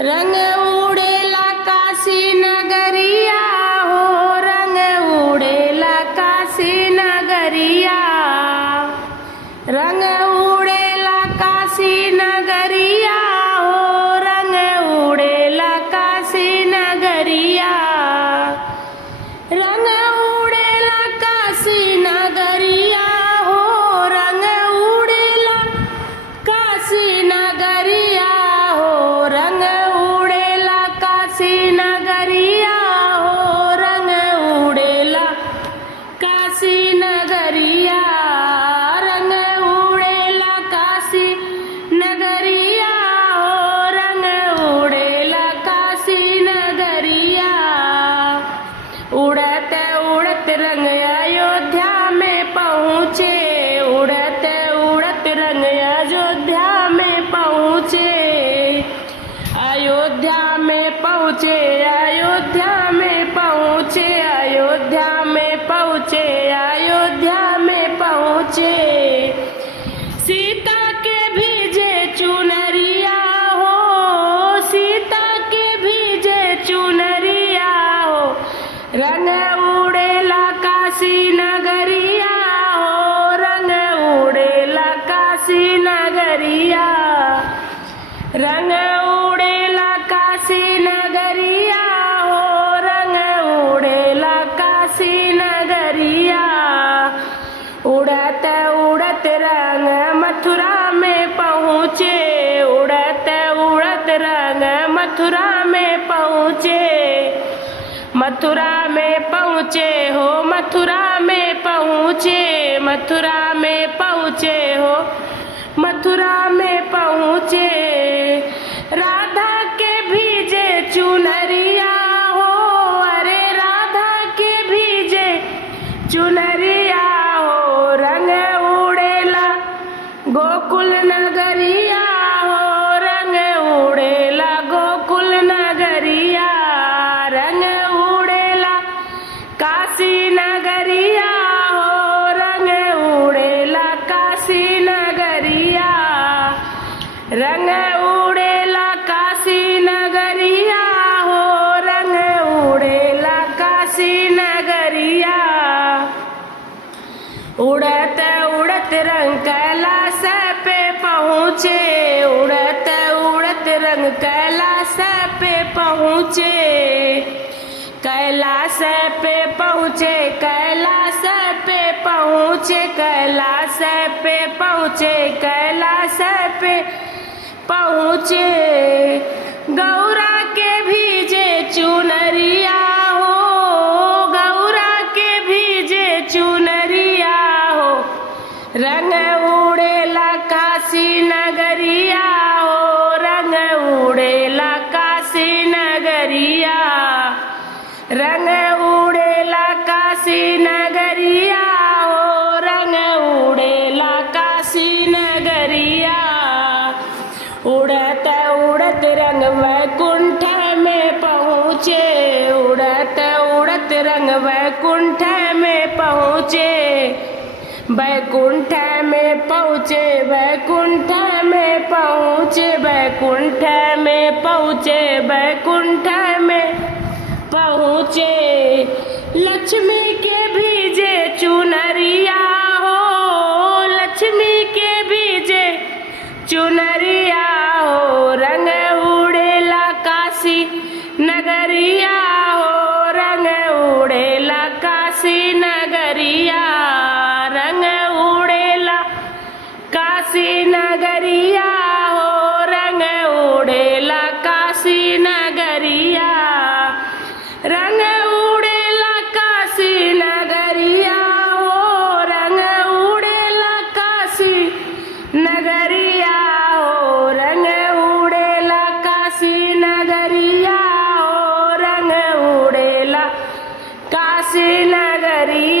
रंग उड़ेला काशी नगरिया हो, रंग उड़ेला काशी नगरिया, रंग उड़ेला काशी नगरिया हो, रंग उड़ेला काशी नगरिया, रंग उड़ेला काशी नगरिया हो, रंग उड़ेला काशी नगरिया हो, रंग उड़ेला काशी नगरिया हो, रंग उड़ेला काशी नगरिया, रंग उड़ेला काशी नगरिया हो, रंग उड़ेला काशी नगरिया। उड़त उड़त रंग अयोध्या में पहुँचे, उड़त उड़त रंग अयोध्या में पहुँचे, अयोध्या में पहुँचे, अयोध्या में पहुँचे, अयोध्या में पहुँचे, अयोध्या में पहुँचे। सीता के भीजे चुनरिया हो, सीता के भीजे चुनरिया हो, रंग उड़ेला काशी नगरिया हो, रंग उड़ेला काशी नगरिया, रंग उड़ेला काशी नगरिया हो, रंग उड़ेला काशी नगरिया। उड़त उड़त रंग मथुरा में पहुँचे, उड़त उड़त रंग मथुरा में पहुँचे, मथुरा में पहुँचे हो, मथुरा में पहुँचे, मथुरा में पहुँचे हो, मथुरा में पहुँचे। राधा के भीजे चुनरिया हो, अरे राधा के भीजे चुनरिया हो, रंग उड़ेला गोकुल नगरिया हो, रंग उड़ेला गोकुल नगरिया, रंग उड़ेला काशी नगरिया हो, रंग उड़ेला काशी नगरिया, रंग उड़ेला काशी नगरिया हो, रंग उड़ेला काशी नगरिया। उड़त उड़त रंग कैलाश पे पहुँचे, उड़त उड़त रंग कैलाश पे पहुँचे, कैलाश पे पहुँचे, कैलाश पे पहुँचे, कैलाश पे पहुँचे, कैलाश पे पहुँचे। गौरा के भीजे चुनरिया हो, गौरा के भीजे चुनरिया हो, रंग उड़ेला काशी नगरिया हो, रंग उड़ेला काशी नगरिया, रंग उड़ेला काशी नगरिया हो, रंग उड़ेला काशी नगरिया। उड़त उड़त रंग वैकुंठ में पहुँचे, उड़त उड़त रंग वैकुंठ में पहुँचे, वैकुंठ में पहुँचे, वैकुंठ में पहुँचे, वैकुंठ में पहुँचे, वैकुंठ में पहुँचे। लक्ष्मी के भीजे चुनरिया हो, लक्ष्मी के भीजे चुनरिया हो, रंग उड़ेला काशी नगरिया हो, रंग उड़ेला काशी नगरिया, रंग उड़ेला काशी नगरिया हो, रंग उड़ेला काशी नगरिया, रंग उड़ेला काशी नगरिया हो, रंग उड़ेला काशी नगरिया हो, रंग उड़ेला काशी नगरिया हो, रंग उड़ेला काशी नगरिया।